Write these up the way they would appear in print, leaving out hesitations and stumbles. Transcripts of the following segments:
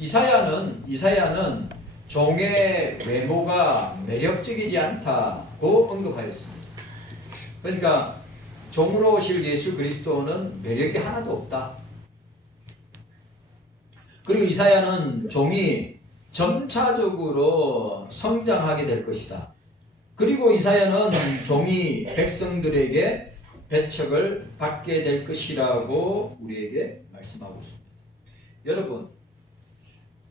이사야는 종의 외모가 매력적이지 않다고 언급하였습니다. 그러니까 종으로 오실 예수 그리스도는 매력이 하나도 없다. 그리고 이사야는 종이 점차적으로 성장하게 될 것이다. 그리고 이사야는 종이 백성들에게 배척을 받게 될 것이라고 우리에게 말씀하고 있습니다. 여러분,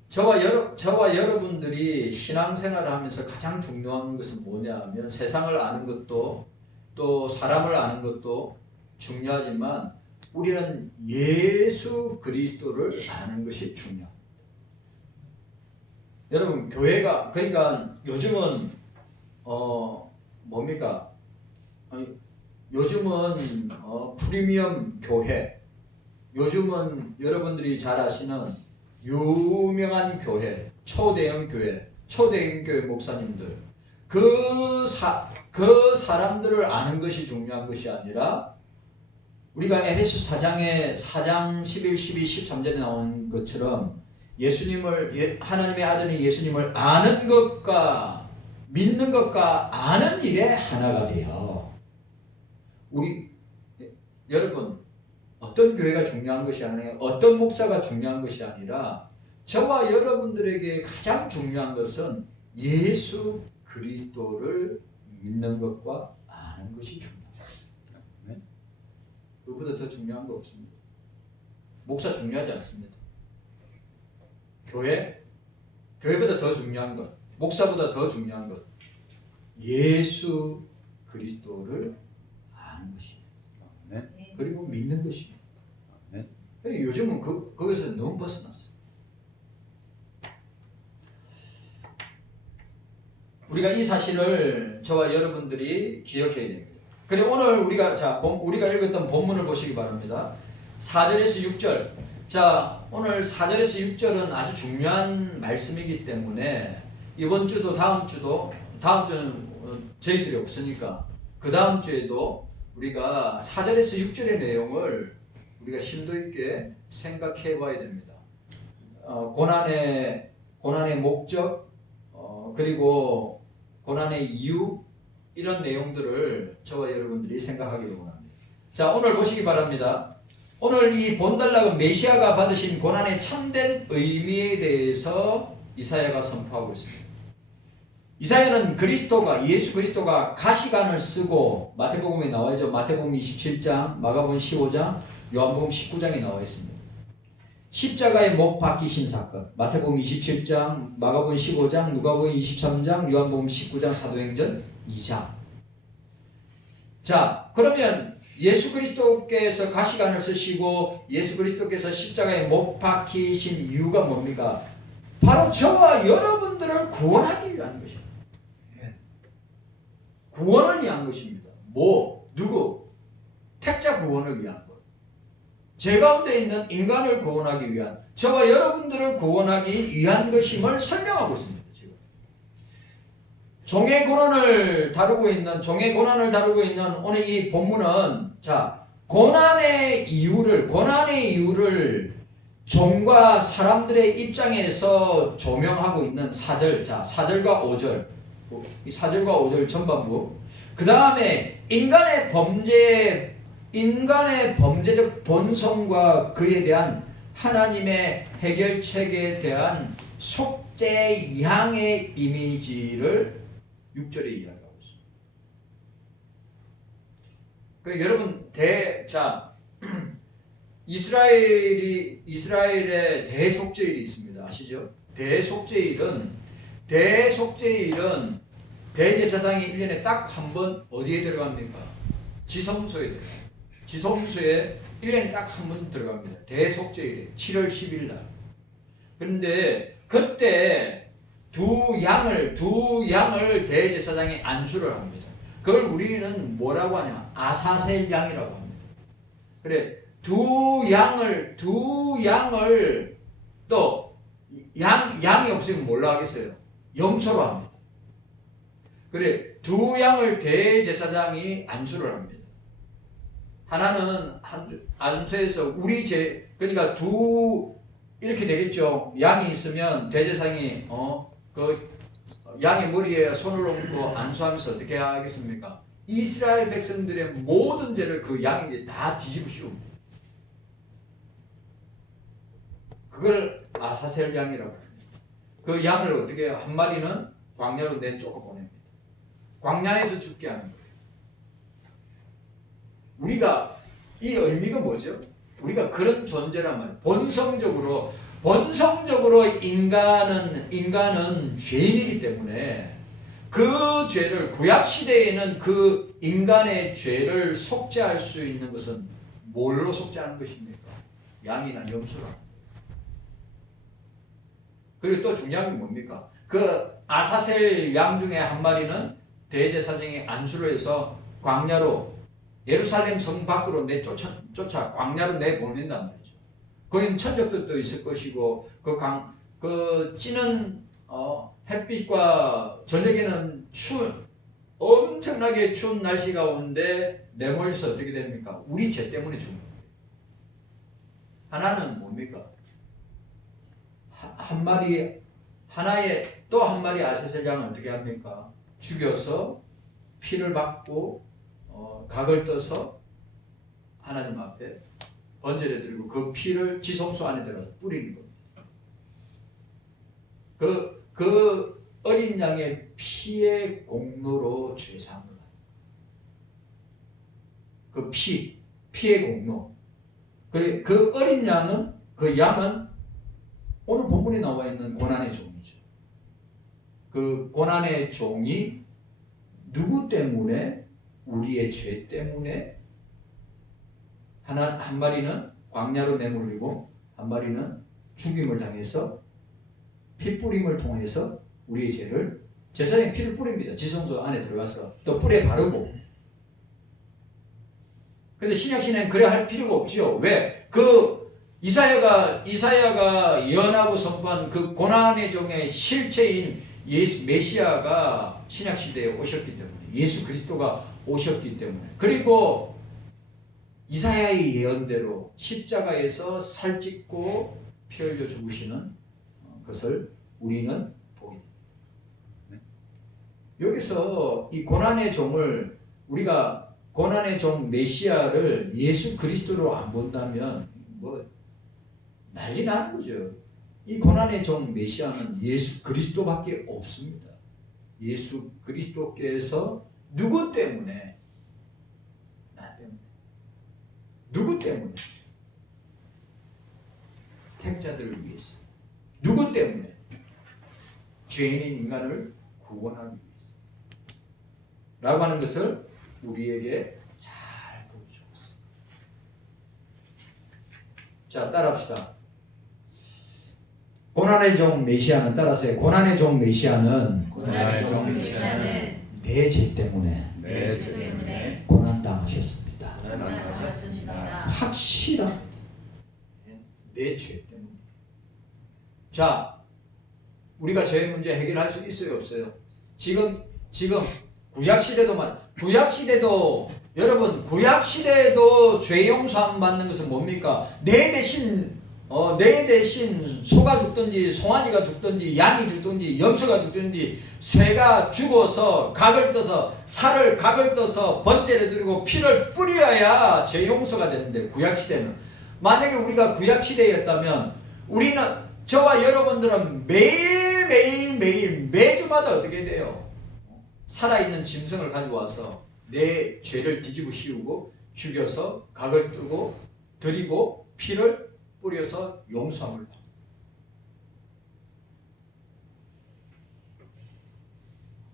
저와 여러분들이 신앙생활을 하면서 가장 중요한 것은 뭐냐면 세상을 아는 것도 또 사람을 아는 것도 중요하지만 우리는 예수 그리스도를 아는 것이 중요합니다. 여러분, 교회가 그러니까 요즘은 뭡니까? 요즘은 프리미엄 교회, 요즘은 여러분들이 잘 아시는 유명한 교회, 초대형 교회 목사님들, 그 사람들을 아는 것이 중요한 것이 아니라 우리가 에베소 4장 11, 12, 13절에 나온 것처럼 하나님의 아들인 예수님을 아는 것과 믿는 것과 아는 일에 하나가 되어 여러분, 어떤 교회가 중요한 것이 아니라 어떤 목사가 중요한 것이 아니라 저와 여러분들에게 가장 중요한 것은 예수 그리스도를 믿는 것과 아는 것이 중요합니다. 그보다 더 중요한 거 없습니다. 목사 중요하지 않습니다. 교회보다 더 중요한 것, 목사보다 더 중요한 것, 예수 그리스도를 아는 것입니다. 그리고 믿는 것입니다. 요즘은 거기서 너무 벗어났어요. 우리가 이 사실을 저와 여러분들이 기억해야 됩니다. 그리고 오늘 우리가 읽었던 본문을 보시기 바랍니다. 4절에서 6절. 자, 오늘 4절에서 6절은 아주 중요한 말씀이기 때문에 이번 주도 다음 주는 저희들이 없으니까 그 다음 주에도 우리가 4절에서 6절의 내용을 우리가 심도 있게 생각해 봐야 됩니다. 고난의 목적, 그리고 고난의 이유, 이런 내용들을 저와 여러분들이 생각하기를 원합니다. 자, 오늘 보시기 바랍니다. 오늘 이 본달락은 메시아가 받으신 고난의 참된 의미에 대해서 이사야가 선포하고 있습니다. 이사야는 예수 그리스도가 가시관을 쓰고 마태복음에 나와 있죠. 마태복음 27장, 마가복음 15장, 요한복음 19장에 나와 있습니다. 십자가에 못 박히신 사건, 마태복음 27장, 마가복음 15장, 누가복음 23장, 요한복음 19장, 사도행전 2장. 자, 그러면 예수 그리스도께서 가시관을 쓰시고 예수 그리스도께서 십자가에 못 박히신 이유가 뭡니까? 바로 저와 여러분들을 구원하기 위한 것입니다. 구원을 위한 것입니다. 누구? 택자 구원을 위한 것. 죄 가운데 있는 인간을 구원하기 위한, 저와 여러분들을 구원하기 위한 것임을 설명하고 있습니다. 지금 종의 고난을 다루고 있는 오늘 이 본문은, 자, 고난의 이유를 종과 사람들의 입장에서 조명하고 있는 4절, 자, 4절과 5절, 이 4절과 5절 전반부, 그 다음에 인간의 범죄적 본성과 그에 대한 하나님의 해결책에 대한 속죄양의 이미지를 6절에 이야기하고 있습니다. 그 여러분, 이스라엘의 대속죄일이 있습니다. 아시죠? 대속죄일은 대제사장이 1년에 딱 한 번 어디에 들어갑니까? 지성소에 들어갑니다. 지성소에 1년에 딱 한 번 들어갑니다. 대속죄일에 7월 10일 날. 그런데 그때 두 양을 대제사장이 안수를 합니다. 그걸 우리는 뭐라고 하냐? 아사셀 양이라고 합니다. 그래, 두 양을 또 양이 없으면 뭘로 하겠어요? 염소로 합니다. 그래, 두 양을 대제사장이 안수를 합니다. 하나는 안수해서 그러니까 두 이렇게 되겠죠. 양이 있으면 대제사장이 그 양의 머리에 손을 얹고 안수하면서 어떻게 하겠습니까? 이스라엘 백성들의 모든 죄를 그 양에게 다 뒤집어 씌웁니다. 그걸 아사셀 양이라고 합니다. 그 양을 어떻게 해요? 한 마리는 광야로 내쫓아 보냅니다. 광야에서 죽게 하는 거예요. 우리가 이 의미가 뭐죠? 우리가 그런 존재란 말이에요. 본성적으로 인간은 죄인이기 때문에 그 죄를 구약 시대에는 그 인간의 죄를 속죄할 수 있는 것은 뭘로 속죄하는 것입니까? 양이나 염소라. 그리고 또 중요한 게 뭡니까? 그 아사셀 양 중에 한 마리는 대제사장이 안수를 해서 광야로 예루살렘 성 밖으로 쫓아 광야로 내보낸단 말이죠. 거기는 천적들도 있을 것이고 그 찌는 햇빛과 저녁에는 엄청나게 추운 날씨 가운데 내몰려서 어떻게 됩니까? 우리 죄 때문에 죽는 거예요. 하나는 뭡니까? 또 한 마리 아사셀 양을 어떻게 합니까? 죽여서 피를 받고 각을 떠서 하나님 앞에 번제를 들고 그 피를 지성소 안에 들어가서 뿌리는 겁니다. 그 어린 양의 피의 공로로 죄사함을 받는 그 피의 공로. 그래 그 어린 양은 그 양은 오늘 본문에 나와 있는 고난의 종이죠. 그 고난의 종이 누구 때문에? 우리의 죄 때문에 한 마리는 광야로 내몰리고 한 마리는 죽임을 당해서 피뿌림을 통해서 우리의 죄를 제사장이 피를 뿌립니다. 지성소 안에 들어가서 또 뿔에 바르고. 근데 신약시대는 그래 할 필요가 없지요. 왜? 그 이사야가 예언하고 선포한 그 고난의 종의 실체인 예수 메시아가 신약시대에 오셨기 때문에 예수 그리스도가 오셨기 때문에 그리고 이사야의 예언대로 십자가에서 살찢고 피 흘려 죽으시는 것을 우리는 보게 됩니다. 여기서 이 고난의 종을 우리가 고난의 종 메시아를 예수 그리스도로 안 본다면 뭐 난리 나는 거죠. 이 고난의 종 메시아는 예수 그리스도밖에 없습니다. 예수 그리스도께서 누구 때문에? 나 때문에. 누구 때문에? 택자들을 위해서. 누구 때문에? 죄인인 인간을 구원하기 위해서. 라고 하는 것을 우리에게 잘 보여주었습니다. 자, 따라합시다. 고난의 종 메시아는 따라서요. 고난의 종 메시아는 내 죄 때문에 고난 당하셨습니다. 확실한 내 죄 때문에. 자, 우리가 죄의 문제 해결할 수 있어요, 없어요? 지금 구약 시대도 여러분 구약 시대에도 죄 용서함 받는 것은 뭡니까? 내 대신 소가 죽든지 송아지가 죽든지 양이 죽든지 염소가 죽든지 새가 죽어서 살을 각을 떠서 번제를 드리고 피를 뿌려야 죄 용서가 되는데 구약시대는 만약에 우리가 구약시대였다면 우리는 저와 여러분들은 매일 매주마다 어떻게 돼요? 살아있는 짐승을 가져와서 내 죄를 뒤집어 씌우고 죽여서 각을 뜨고 드리고 피를 뿌려서 용서함을 받고.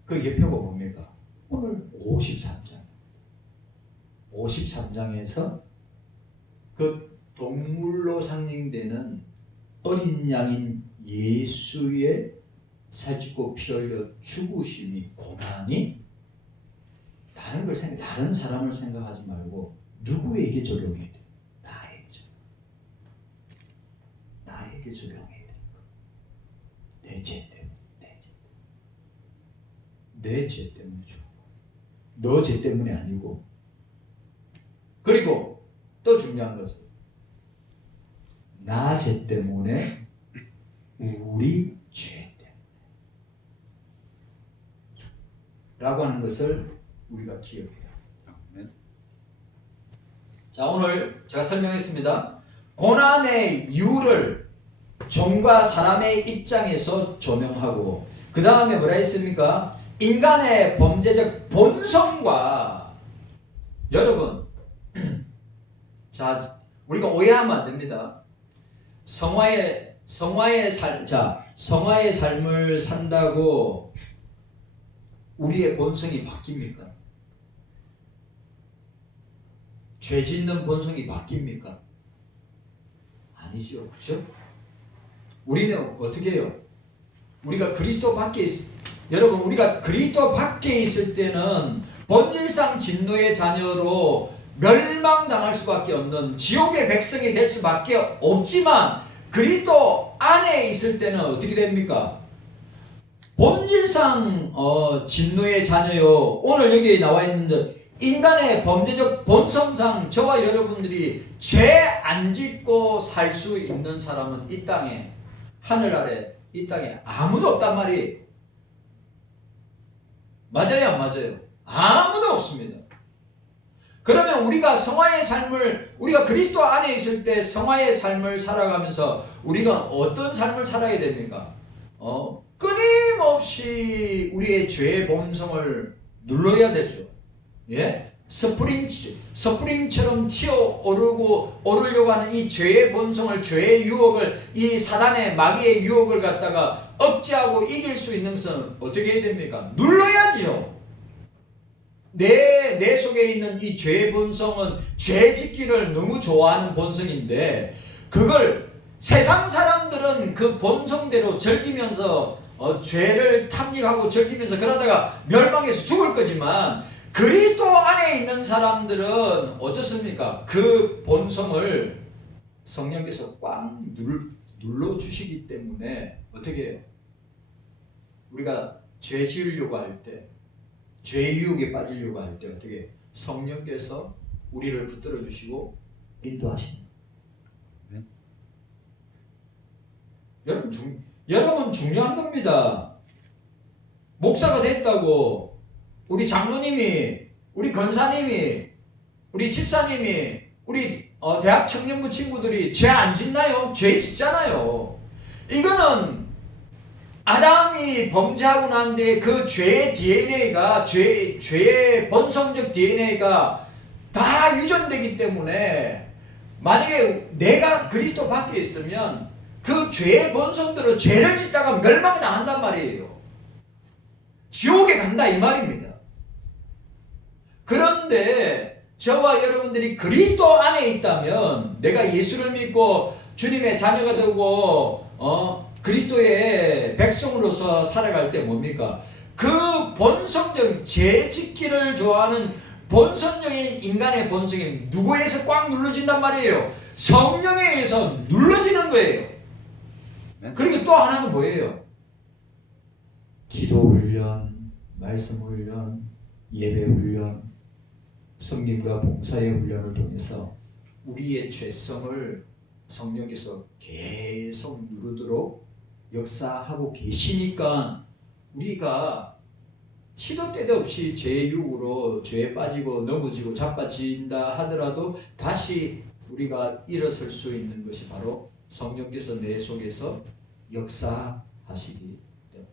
그 예표가 뭡니까? 오늘 53장에서 그 동물로 상징되는 어린 양인 예수의 살찌고 피 흘려 죽으심이 고난이 다른 사람을 생각하지 말고 누구에게 적용해야 돼? 나에게 적용해야 되는 거. 내 죄 때문에. 내 죄 때문에 죽고. 너 죄 때문에 아니고. 그리고 또 중요한 것은 나 죄 때문에, 우리 죄 때문에 라고 하는 것을 우리가 기억해요. 자, 오늘 제가 설명했습니다. 고난의 이유를 종과 사람의 입장에서 조명하고, 그 다음에 뭐라 했습니까? 인간의 범죄적 본성과, 여러분 자, 우리가 오해하면 안 됩니다. 성화의 삶을 산다고 우리의 본성이 바뀝니까? 죄 짓는 본성이 바뀝니까? 아니죠. 그죠? 우리는 어떻게 해요? 우리가 그리스도 밖에 여러분, 우리가 그리스도 밖에 있을 때는 본질상 진노의 자녀로 멸망당할 수밖에 없는 지옥의 백성이 될 수밖에 없지만, 그리스도 안에 있을 때는 어떻게 됩니까? 본질상 진노의 자녀요. 오늘 여기 나와 있는 인간의 범죄적 본성상 저와 여러분들이 죄 안 짓고 살 수 있는 사람은 이 땅에, 하늘 아래 이 땅에 아무도 없단 말이에요. 맞아요, 안 맞아요? 아무도 없습니다. 그러면 우리가 성화의 삶을, 우리가 그리스도 안에 있을 때 성화의 삶을 살아가면서 우리가 어떤 삶을 살아야 됩니까? 끊임없이 우리의 죄의 본성을 눌러야 되죠. 예? 스프링처럼 오르려고 하는 이 죄의 본성을, 죄의 유혹을, 이 사단의 마귀의 유혹을 갖다가 억제하고 이길 수 있는 것은 어떻게 해야 됩니까? 눌러야지요. 내 속에 있는 이 죄의 본성은 죄 짓기를 너무 좋아하는 본성인데, 그걸 세상 사람들은 그 본성대로 즐기면서 죄를 탐닉하고 즐기면서 그러다가 멸망해서 죽을 거지만, 그리스도 안에 있는 사람들은 어떻습니까? 그 본성을 성령께서 꽉 눌러주시기 때문에 어떻게 해요? 우리가 죄 지으려고 할 때, 죄의 유혹에 빠지려고 할 때 어떻게 해요? 성령께서 우리를 붙들어 주시고 인도하십니다. 네? 여러분 중요한 겁니다. 목사가 됐다고 우리 장로님이, 우리 권사님이, 우리 집사님이, 우리 대학 청년부 친구들이 죄 안 짓나요? 죄 짓잖아요. 이거는 아담이 범죄하고 난 뒤에 그 죄의 DNA가, 죄의 본성적 DNA가 다 유전되기 때문에, 만약에 내가 그리스도 밖에 있으면 그 죄의 본성대로 죄를 짓다가 멸망을 당한단 말이에요. 지옥에 간다 이 말입니다. 그런데 저와 여러분들이 그리스도 안에 있다면, 내가 예수를 믿고 주님의 자녀가 되고 그리스도의 백성으로서 살아갈 때 뭡니까? 그 본성적인 죄 짓기를 좋아하는 본성적인 인간의 본성이 누구에서 꽉 눌러진단 말이에요? 성령에 의해서 눌러지는 거예요. 그리고 또 하나는 뭐예요? 기도 훈련, 말씀 훈련, 예배 훈련, 성김과 봉사의 훈련을 통해서 우리의 죄성을 성령께서 계속 누르도록 역사하고 계시니까, 우리가 시도 때도 없이 죄의 유혹으로 죄에 빠지고 넘어지고 자빠진다 하더라도 다시 우리가 일어설 수 있는 것이 바로 성령께서 내 속에서 역사하시기 때문에.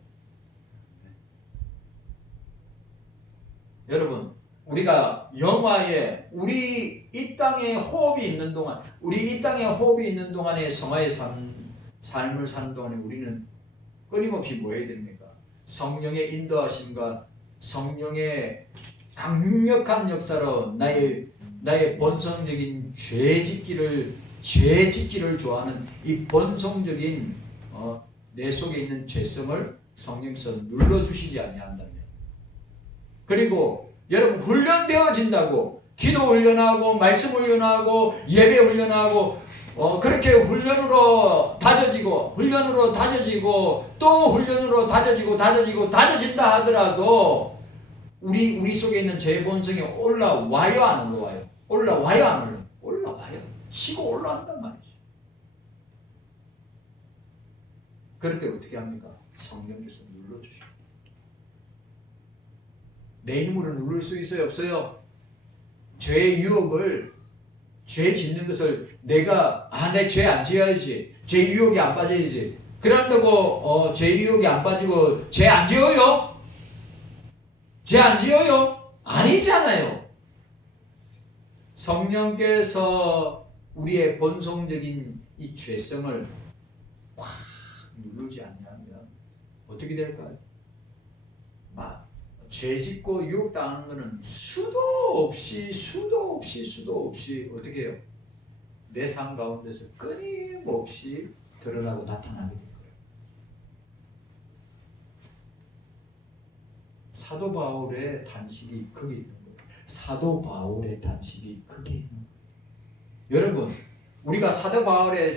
여러분, 우리가 영화에, 우리 이 땅에 호흡이 있는 동안, 우리 이 땅에 호흡이 있는 동안에 성화의 삶을 사는 동안에 우리는 끊임없이 뭐 해야 됩니까? 성령의 인도하심과 성령의 강력한 역사로 나의 본성적인 죄 짓기를 좋아하는 이 본성적인 내 속에 있는 죄성을 성령께서 눌러주시지 아니한다면, 그리고 여러분 훈련되어진다고, 기도 훈련하고 말씀 훈련하고 예배 훈련하고 그렇게 훈련으로 다져지고 또 훈련으로 다져진다 하더라도 우리 속에 있는 죄 본성이 올라와요, 안 올라와요? 올라와요, 안 올라와요? 올라와요. 치고 올라간단 말이죠. 그럴 때 어떻게 합니까? 성령께서 눌러주십니다. 내 힘으로 누를 수 있어요? 없어요? 죄의 유혹을, 죄 짓는 것을 내가 내 죄 안 지어야지, 죄 유혹이 안 빠져야지, 그런다고 죄 유혹이 안 빠지고 죄 안 지어요? 죄 안 지어요? 아니잖아요. 성령께서 우리의 본성적인 이 죄성을 확 누르지 않냐면 어떻게 될까요? 죄 짓고 유혹당하는 것은 수도 없이 어떻게 해요? 내 삶 가운데서 끊임없이 드러나고 나타나게 될 거예요. 사도 바울의 단식이 거기 있는 거예요. 사도 바울의 단식이 거기 있는 거예요. 여러분, 우리가 사도 바울의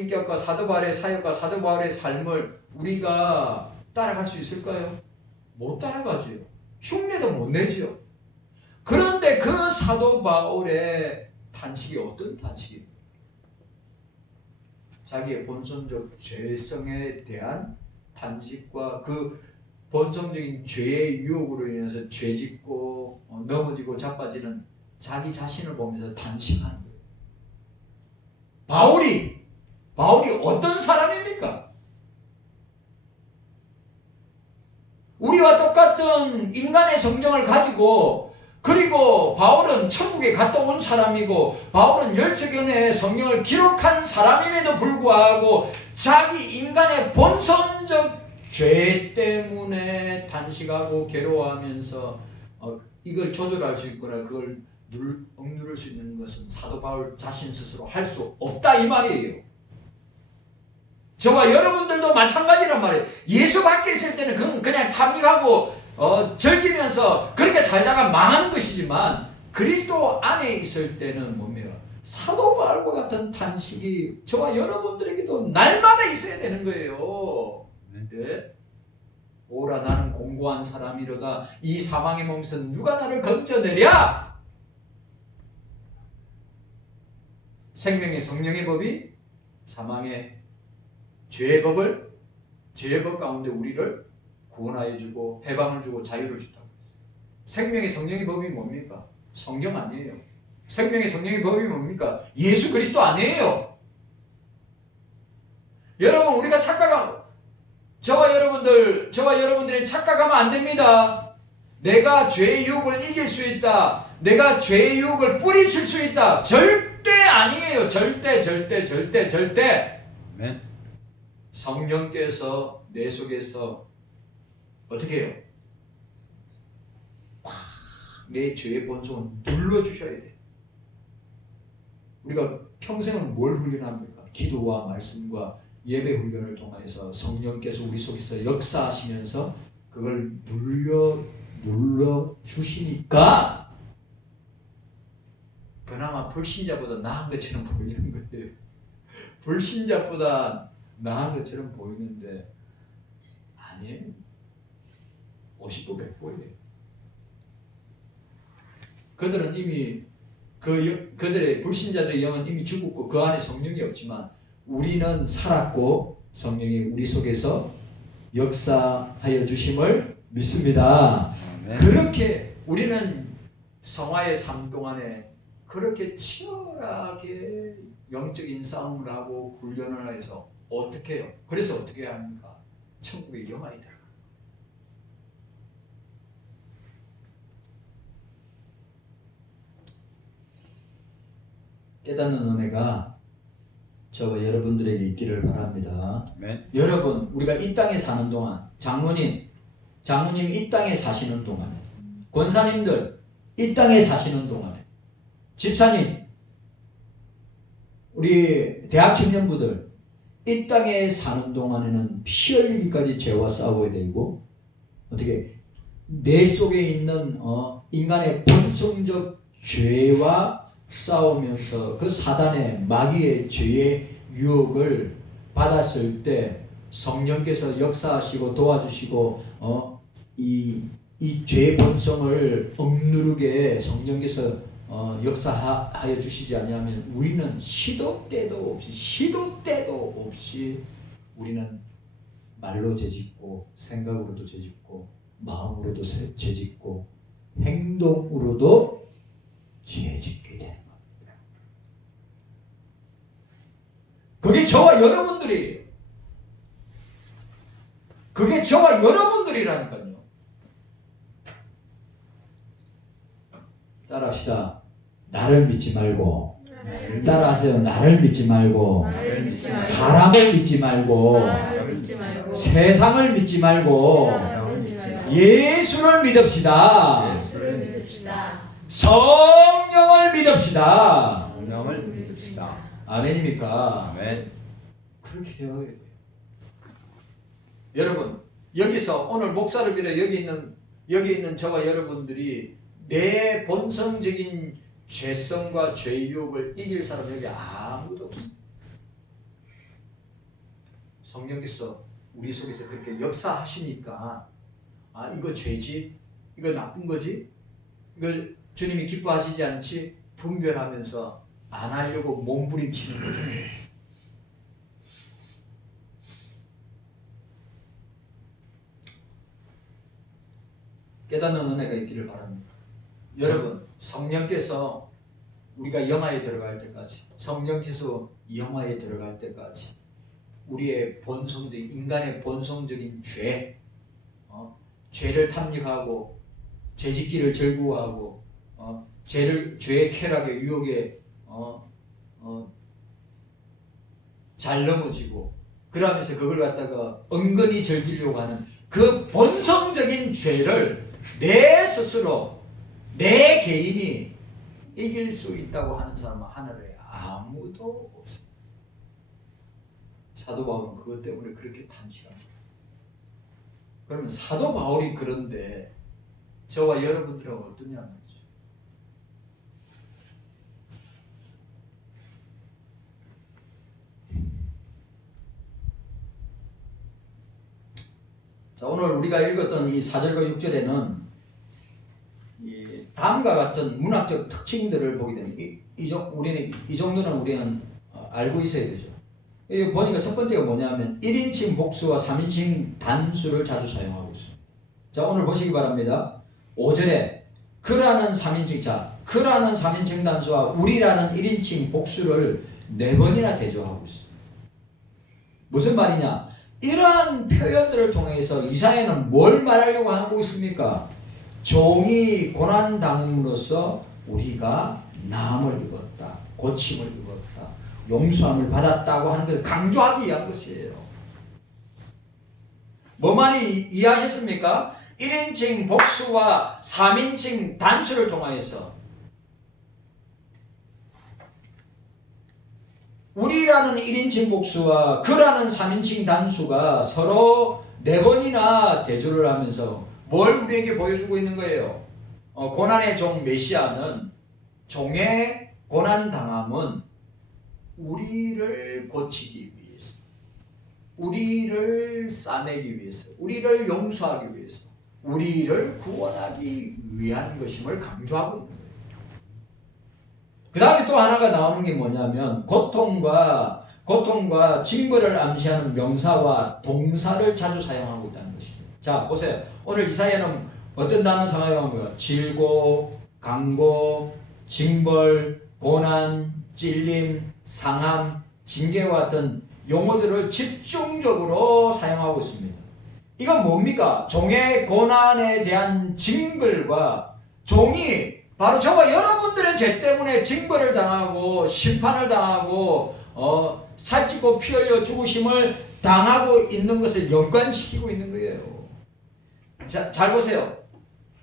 인격과 사도 바울의 사역과 사도 바울의 삶을 우리가 따라갈 수 있을까요? 못 따라가죠. 흉내도 못 내죠. 그런데 그 사도 바울의 단식이 어떤 단식입니까? 자기의 본성적 죄성에 대한 단식과 그 본성적인 죄의 유혹으로 인해서 죄짓고 넘어지고 자빠지는 자기 자신을 보면서 단식하는 거예요. 바울이 어떤 사람입니까? 우리와 똑같은 인간의 성정을 가지고, 그리고 바울은 천국에 갔다 온 사람이고, 바울은 열세권의 성경을 기록한 사람임에도 불구하고 자기 인간의 본성적 죄 때문에 단식하고 괴로워하면서 이걸 조절할 수 있거나 그걸 억누를 수 있는 것은 사도 바울 자신 스스로 할 수 없다 이 말이에요. 저와 여러분들도 마찬가지란 말이에요. 예수 밖에 있을 때는 그건 그냥 탐닉하고 즐기면서 그렇게 살다가 망하는 것이지만, 그리스도 안에 있을 때는 뭡니까? 사도 바울과 같은 탄식이 저와 여러분들에게도 날마다 있어야 되는 거예요. 네? 오라 나는 공고한 사람이로다. 이 사망의 몸에서 누가 나를 건져내랴? 생명의 성령의 법이 사망의 죄의 법 가운데 우리를 구원하여 주고 해방을 주고 자유를 준다고 했어요. 생명의 성령의 법이 뭡니까? 성경 아니에요. 생명의 성령의 법이 뭡니까? 예수 그리스도 아니에요. 여러분, 우리가 저와 여러분들이 착각하면 안 됩니다. 내가 죄의 유혹을 이길 수 있다. 내가 죄의 유혹을 뿌리칠 수 있다. 절대 아니에요. 절대. 아멘. 성령께서 내 속에서 어떻게 해요? 내 죄의 본성을 눌러주셔야 돼. 우리가 평생을 뭘 훈련합니까? 기도와 말씀과 예배 훈련을 통해서 성령께서 우리 속에서 역사하시면서 그걸 눌러주시니까 그나마 불신자보다 나은 것처럼 보이는 거예요. 불신자보다 나은 것처럼 보이는데 아니에요. 50도 100도예요. 그들은 이미 그들의 불신자들의 영은 이미 죽었고 그 안에 성령이 없지만 우리는 살았고 성령이 우리 속에서 역사하여 주심을 믿습니다. 아멘. 그렇게 우리는 성화의 삶 동안에 그렇게 치열하게 영적인 싸움을 하고 훈련을 해서 어떻게 해요? 그래서 어떻게 해야 합니까? 천국의 영화에 들어가. 깨닫는 은혜가 저와 여러분들에게 있기를 바랍니다. 아멘. 여러분, 우리가 이 땅에 사는 동안 장로님 이 땅에 사시는 동안에, 권사님들 이 땅에 사시는 동안에, 집사님, 우리 대학 청년부들 이 땅에 사는 동안에는 피 흘리기까지 죄와 싸워야 되고, 어떻게 내 속에 있는 인간의 본성적 죄와 싸우면서 그 사단의 마귀의 죄의 유혹을 받았을 때 성령께서 역사하시고 도와주시고 이 죄의 본성을 억누르게 성령께서 역사하여 주시지 않냐면 우리는 시도 때도 없이 우리는 말로 죄짓고 생각으로도 죄짓고 마음으로도 죄짓고 행동으로도 죄짓게 되는 겁니다. 그게 저와 여러분들이에요. 그게 저와 여러분들이라니까요. 따라합시다. 나를 믿지 말고, 따라하세요. 나를 믿지 말고, 사람을 믿지 말고, 세상을 믿지 말고, 예수를 믿읍시다. 성령을 믿읍시다. 아멘입니까? 아멘. 그렇게 되어야 돼요. 여러분, 여기서 오늘 목사를 비롯해 여기 있는 저와 여러분들이 내 본성적인 죄성과 죄유혹을 이길 사람 여기 아무도 없습니다. 성령께서 우리 속에서 그렇게 역사하시니까 아, 이거 죄지? 이거 나쁜 거지? 이걸 주님이 기뻐하시지 않지? 분별하면서 안 하려고 몸부림치는 거죠. 깨닫는 은혜가 있기를 바랍니다. 여러분, 성령께서 우리가 영화에 들어갈 때까지, 성령께서 영화에 들어갈 때까지 우리의 본성적인, 인간의 본성적인 죄를 탐닉하고 죄짓기를 즐거워하고 죄의 쾌락에 유혹에 잘 넘어지고 그러면서 그걸 갖다가 은근히 즐기려고 하는 그 본성적인 죄를 내 스스로 내 개인이 이길 수 있다고 하는 사람은 하늘에 아무도 없습니다. 사도 바울은 그것 때문에 그렇게 탄식합니다. 그러면 사도 바울이 그런데 저와 여러분들은 어떠냐는 거죠. 자, 오늘 우리가 읽었던 이 4절과 6절에는 이 다음과 같은 문학적 특징들을 보게 됩니다. 우리는 이 정도는 우리는 알고 있어야 되죠. 여기 보니까 첫 번째가 뭐냐면 1인칭 복수와 3인칭 단수를 자주 사용하고 있습니다. 자, 오늘 보시기 바랍니다. 5절에 그라는 3인칭, 자, 그라는 3인칭 단수와 우리라는 1인칭 복수를 4번이나 대조하고 있습니다. 무슨 말이냐? 이러한 표현들을 통해서 이사야는 뭘 말하려고 하고 있습니까? 종이 고난당함으로써 우리가 나음을 입었다, 고침을 입었다, 용서함을 받았다고 하는 것을 강조하기 위한 것이에요. 뭐 많이 이해하셨습니까? 1인칭 복수와 3인칭 단수를 통하여서 우리라는 1인칭 복수와 그라는 3인칭 단수가 서로 4번이나 대조를 하면서 뭘 우리에게 보여주고 있는 거예요? 고난의 종 메시아는 종의 고난당함은 우리를 고치기 위해서, 우리를 싸매기 위해서, 우리를 용서하기 위해서, 우리를 구원하기 위한 것임을 강조하고 있는 거예요. 그 다음에 또 하나가 나오는 게 뭐냐면 고통과 징벌을 암시하는 명사와 동사를 자주 사용하고 있다는 것이죠. 자, 보세요. 오늘 이사야는 어떤 단어 사용합니까? 질고, 강고, 징벌, 고난, 찔림, 상함, 징계와 같은 용어들을 집중적으로 사용하고 있습니다. 이건 뭡니까? 종의 고난에 대한 징벌과 종이 바로 저와 여러분들의 죄 때문에 징벌을 당하고 심판을 당하고 살찌고 피 흘려 죽으심을 당하고 있는 것을 연관시키고 있는 거예요. 자, 잘 보세요.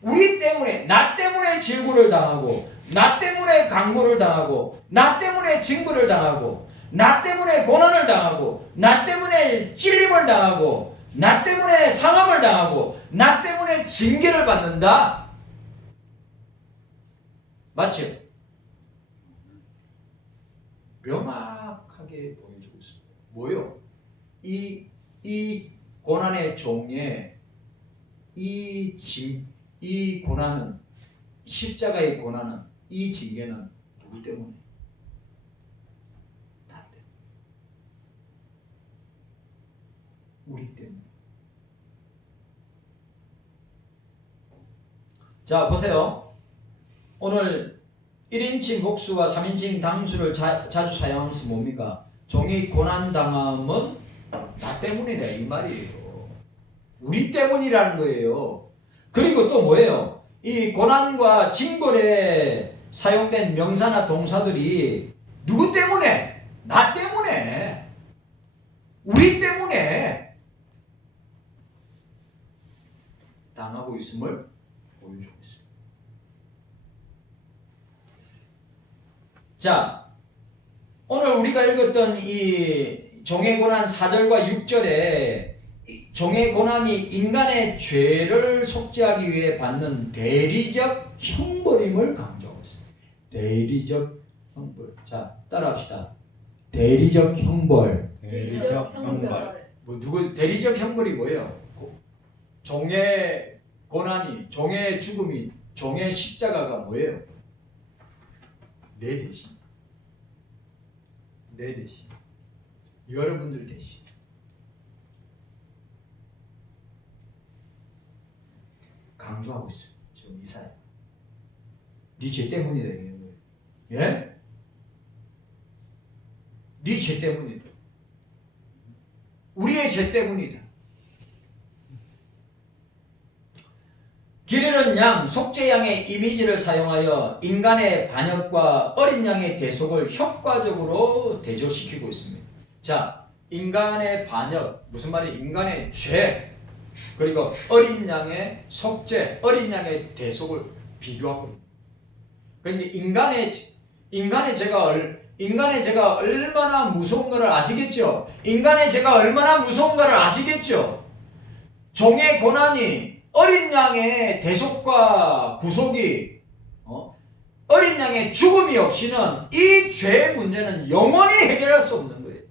우리 때문에, 나 때문에 질구를 당하고, 나 때문에 강모를 당하고, 나 때문에 징벌을 당하고, 나 때문에 고난을 당하고, 나 때문에 찔림을 당하고, 나 때문에 상함을 당하고, 나 때문에 징계를 받는다. 맞죠? 명확하게 보여주고 있습니다. 뭐요? 이 고난의 종에 이 고난은, 십자가의 고난은, 이 징계는 누구 때문에? 나 때문에. 우리 때문에. 자, 보세요. 오늘 1인칭 복수와 3인칭 당수를 자주 사용하면서 뭡니까? 종이 고난당함은 나 때문이래 이 말이에요. 우리 때문이라는 거예요. 그리고 또 뭐예요? 이 고난과 징벌에 사용된 명사나 동사들이 누구 때문에? 나 때문에. 우리 때문에 당하고 있음을 보여주고 있어요. 자, 오늘 우리가 읽었던 이 종의 고난 4절과 6절에 종의 고난이 인간의 죄를 속죄하기 위해 받는 대리적 형벌임을 강조하고 있습니다. 대리적 형벌. 자, 따라합시다. 대리적 형벌. 대리적 형벌. 대리적 형벌이 뭐예요? 종의 고난이, 종의 죽음이, 종의 십자가가 뭐예요? 내 대신. 내 대신. 여러분들 대신. 강조하고 있어요. 지금 이사야. 네 죄 때문이다. 이런 거예요. 예? 네 죄 때문이다. 우리의 죄 때문이다. 기르는 양, 속죄양의 이미지를 사용하여 인간의 반역과 어린 양의 대속을 효과적으로 대조시키고 있습니다. 자, 인간의 반역, 무슨 말이에요? 인간의 죄, 그리고 어린 양의 속죄, 어린 양의 대속을 비교하고 있습니다. 그러니까 인간의 죄가 얼마나 무서운 것을 아시겠죠? 인간의 죄가 얼마나 무서운 것을 아시겠죠? 종의 고난이 어린 양의 대속과 구속이 어린 양의 죽음이 없이는 이 죄의 문제는 영원히 해결할 수 없는 거예요.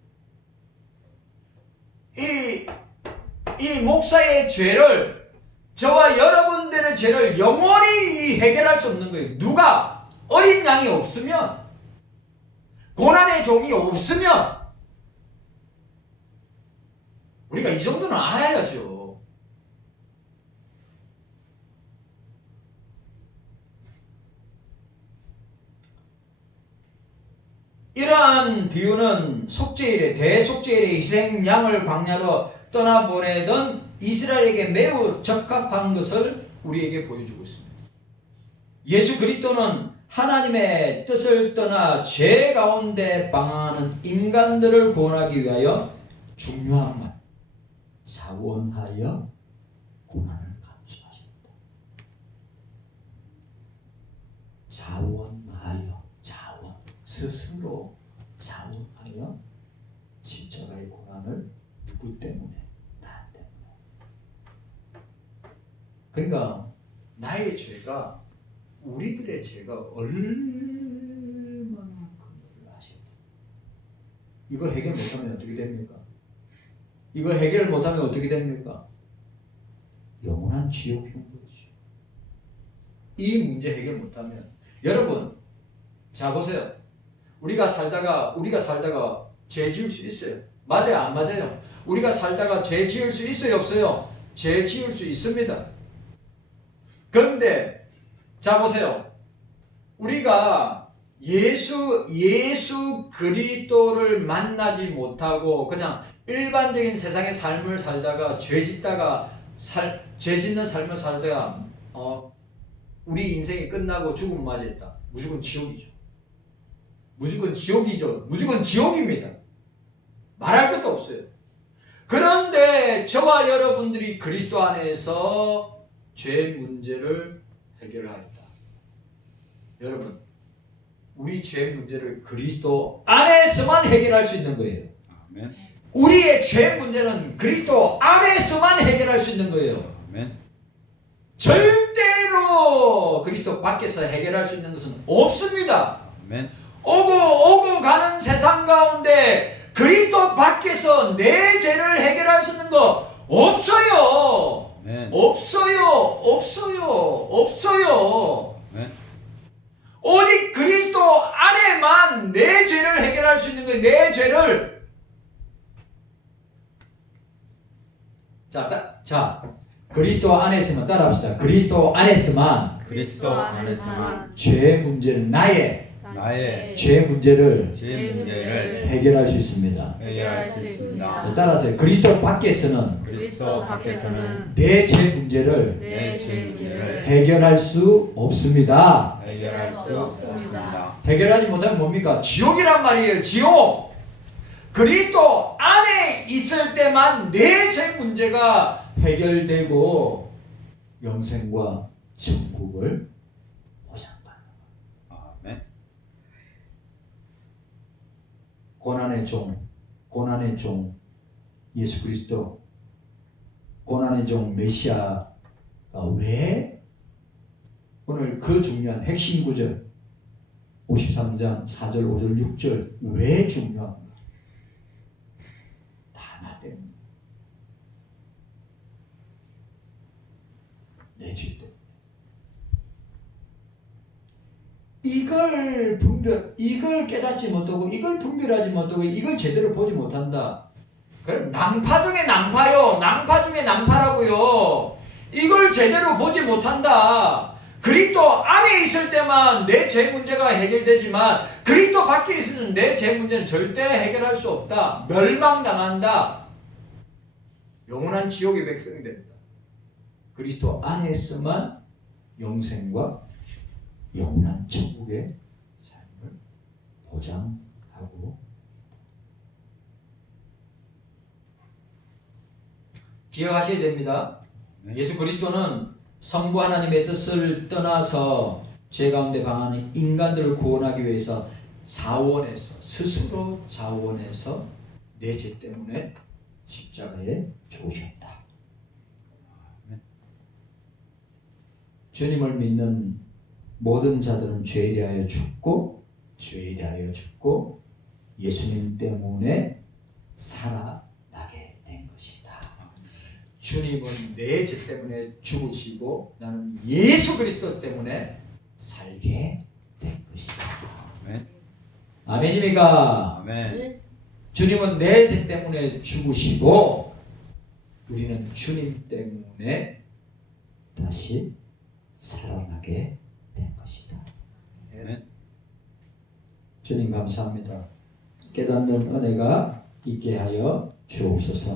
이 목사의 죄를, 저와 여러분들의 죄를 영원히 해결할 수 없는 거예요. 누가? 어린 양이 없으면, 고난의 종이 없으면, 우리가 이 정도는 알아야죠. 이러한 비유는 속죄일에, 대속죄일에 희생 양을 광야로 떠나보내던 이스라엘에게 매우 적합한 것을 우리에게 보여주고 있습니다. 예수 그리스도는 하나님의 뜻을 떠나 죄 가운데 방황하는 인간들을 구원하기 위하여 중요한 말, 자원하여 고난을 감수하셨다. 자원하여, 스스로 자원하여 십자가의 고난을 누구 때문에? 나 때문에. 그러니까 나의 죄가, 우리들의 죄가 얼마나 큰 것을 아셔야 돼요. 이거 해결 못하면 어떻게 됩니까? 이거 해결 못하면 어떻게 됩니까? 영원한 지옥 형벌이죠. 이 문제 해결 못하면, 여러분, 자 보세요. 우리가 살다가 죄 지을 수 있어요. 맞아요? 안 맞아요? 우리가 살다가 죄 지을 수 있어요? 없어요? 죄 지을 수 있습니다. 그런데 자 보세요. 우리가 예수 그리스도를 만나지 못하고 그냥 일반적인 세상의 삶을 살다가 죄 짓는 삶을 살다가 우리 인생이 끝나고 죽음 맞이했다. 무조건 지옥이죠. 무조건 지옥이죠. 무조건 지옥입니다. 말할 것도 없어요. 그런데 저와 여러분들이 그리스도 안에서 죄 문제를 해결하였다. 여러분, 우리 죄 문제를 그리스도 안에서만 해결할 수 있는 거예요. 아멘. 우리의 죄 문제는 그리스도 안에서만 해결할 수 있는 거예요. 아멘. 절대로 그리스도 밖에서 해결할 수 있는 것은 없습니다. 아멘. 오고 가는 세상 가운데 그리스도 밖에서 내 죄를 해결할 수 있는 거 없어요. 아멘. 없어요. 아멘. 오직 그리스도 안에만 내 죄를 해결할 수 있는 거예요. 내 죄를. 자, 그리스도 안에서만 따라합시다. 그리스도 안에서만 그리스도 안에서만 죄 문제는 나의 나의 죄 문제를 죄 문제를 해결할 수 있습니다. 해결할 수 있습니다. 따라서요. 그리스도 밖에서는 그리스도 밖에서는 내 죄 문제를 내 죄 문제를 해결할 수 없습니다. 해결할 수 없습니다. 해결하지 못하면 뭡니까? 지옥이란 말이에요. 지옥. 그리스도 안에 있을 때만 내 죄 문제가 해결되고 영생과 천국을 보장받는 아멘. 고난의 종 예수 그리스도, 고난의 종 메시아가 왜 오늘 그 중요한 핵심 구절 53장 4절 5절 6절 왜 중요한가? 다 나 때문에. 내 죄 때문에. 이걸 깨닫지 못하고 이걸 분별하지 못하고 이걸 제대로 보지 못한다. 그럼 낭파 중에 낭파요. 낭파 중에 낭파라고요. 이걸 제대로 보지 못한다. 그리스도 안에 있을 때만 내 죄 문제가 해결되지만 그리스도 밖에 있으면 내 죄 문제는 절대 해결할 수 없다. 멸망당한다. 영원한 지옥의 백성이 됩니다. 그리스도 안에서만 영생과 영원한 천국의 삶을 보장하고 기억하셔야 됩니다. 예수 그리스도는 성부 하나님의 뜻을 떠나서 죄 가운데 방하는 인간들을 구원하기 위해서 스스로 자원해서 내 죄 때문에 십자가에 죽으셨다. 주님을 믿는 모든 자들은 죄에 대하여 죽고 예수님 때문에 살아나게 된 것이다. 주님은 내 죄 때문에 죽으시고 나는 예수 그리스도 때문에 살게 된 것이다. 아멘. 아멘입니까? 아멘. 주님은 내 죄 때문에 죽으시고 우리는 주님 때문에 다시 살아나게 된 것이다. 아멘. 주님 감사합니다. 깨닫는 은혜가 있게 하여 주옵소서.